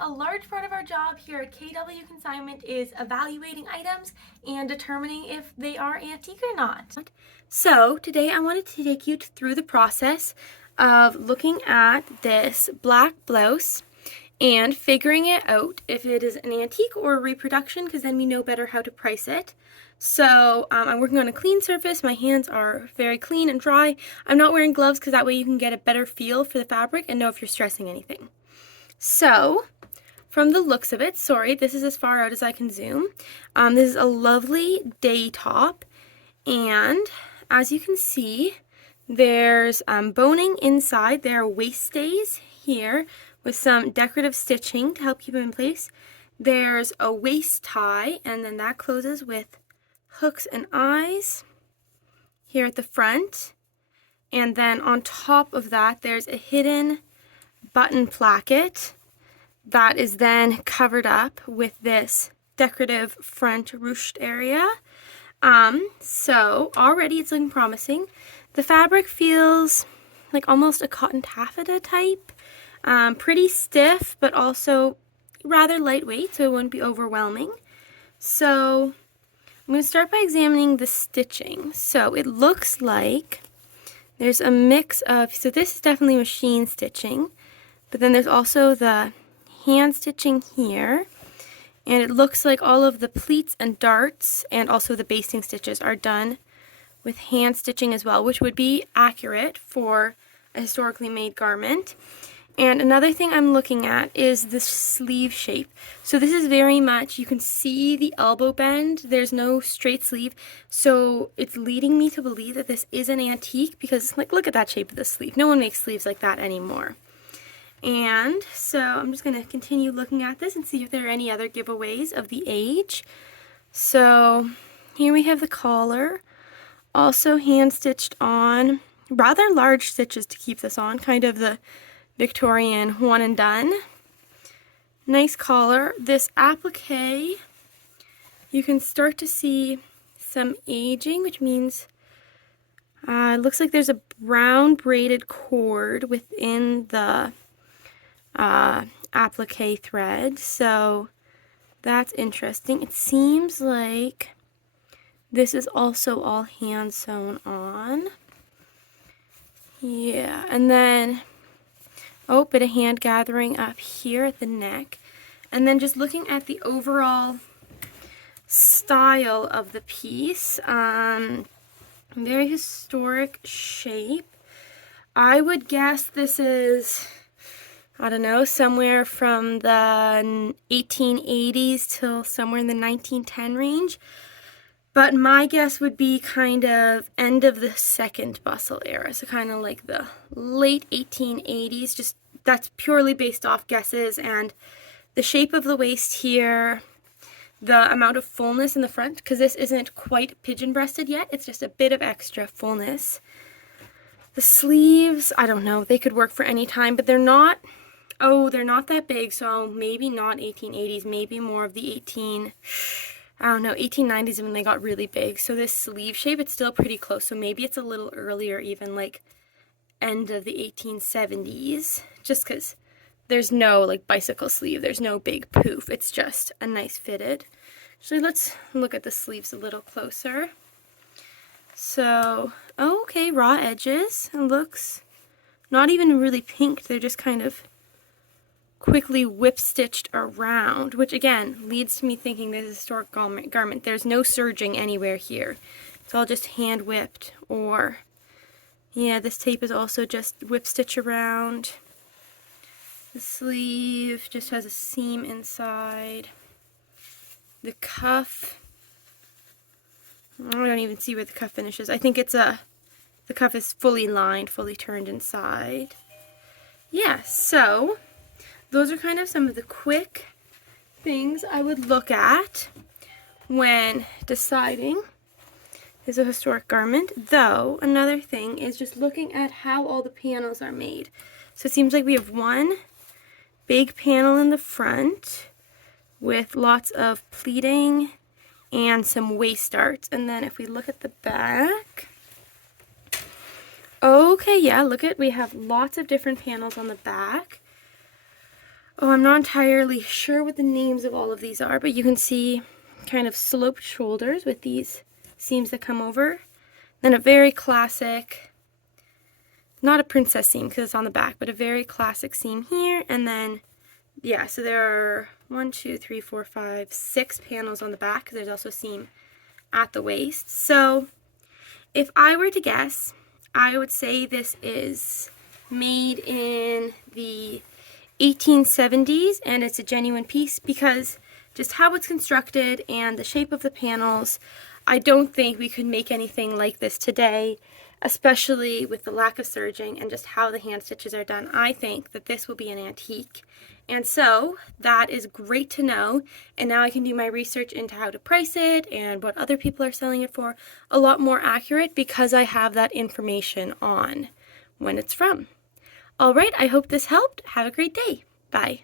A large part of our job here at KW Consignment is evaluating items and determining if they are antique or not. So today I wanted to take you through the process of looking at this black blouse and figuring it out if it is an antique or a reproduction, because then we know better how to price it. So I'm working on a clean surface. My hands are very clean and dry. I'm not wearing gloves because that way you can get a better feel for the fabric and know if you're stressing anything. So from the looks of it, sorry, this is as far out as I can zoom. This is a lovely day top, and as you can see, there's boning inside. There are waist stays here with some decorative stitching to help keep them in place. There's a waist tie, and then that closes with hooks and eyes here at the front. And then on top of that, there's a hidden button placket that is then covered up with this decorative front ruched area. So already it's looking promising. The fabric feels like almost a cotton taffeta type. Pretty stiff, but also rather lightweight, so it wouldn't be overwhelming. So I'm going to start by examining the stitching. So it looks like there's a mix of, so this is definitely machine stitching, but then there's also the hand stitching here, and it looks like all of the pleats and darts and also the basting stitches are done with hand stitching as well, which would be accurate for a historically made garment. And another thing I'm looking at is the sleeve shape. So this is very much, you can see the elbow bend. There's no straight sleeve. So it's leading me to believe that this is an antique because, like, look at that shape of the sleeve. No one makes sleeves like that anymore. And so I'm just going to continue looking at this and see if there are any other giveaways of the age. So here we have the collar. Also hand stitched on. Rather large stitches to keep this on. Kind of the Victorian one and done. Nice collar. This applique, you can start to see some aging, which means it looks like there's a brown braided cord within the applique thread. So that's interesting. It seems like this is also all hand sewn on. Yeah, and then bit of hand gathering up here at the neck. And then just looking at the overall style of the piece, very historic shape. I would guess this is, I don't know, somewhere from the 1880s till somewhere in the 1910 range. But my guess would be kind of end of the second bustle era, so kind of like the late 1880s. Just that's purely based off guesses, and the shape of the waist here, the amount of fullness in the front, because this isn't quite pigeon-breasted yet, it's just a bit of extra fullness. The sleeves, I don't know, they could work for any time, but they're not not that big, so maybe not 1880s, maybe more of the 1890s when they got really big. So this sleeve shape, it's still pretty close. So maybe it's a little earlier, even like end of the 1870s, just because there's no like bicycle sleeve. There's no big poof. It's just a nice fitted. Actually, let's look at the sleeves a little closer. So, okay, raw edges. It looks not even really pinked. They're just kind of quickly whip stitched around, which again leads to me thinking this is a historic garment. There's no serging anywhere here. It's all just hand whipped, or yeah, this tape is also just whip stitch around. The sleeve just has a seam inside. The cuff, I don't even see where the cuff finishes. I think it's the cuff is fully lined, fully turned inside. Yeah, so those are kind of some of the quick things I would look at when deciding is a historic garment. Though, another thing is just looking at how all the panels are made. So it seems like we have one big panel in the front with lots of pleating and some waist darts. And then if we look at the back, okay, yeah, look at, we have lots of different panels on the back. Oh, I'm not entirely sure what the names of all of these are, but you can see kind of sloped shoulders with these seams that come over. Then a very classic, not a princess seam because it's on the back, but a very classic seam here. And then, yeah, so there are 1, 2, 3, 4, 5, 6 panels on the back because there's also a seam at the waist. So if I were to guess, I would say this is made in the 1870s and it's a genuine piece because just how it's constructed and the shape of the panels, I don't think we could make anything like this today, especially with the lack of serging and just how the hand stitches are done. I think that this will be an antique. And so that is great to know, and now I can do my research into how to price it and what other people are selling it for a lot more accurate because I have that information on when it's from. All right, I hope this helped. Have a great day. Bye.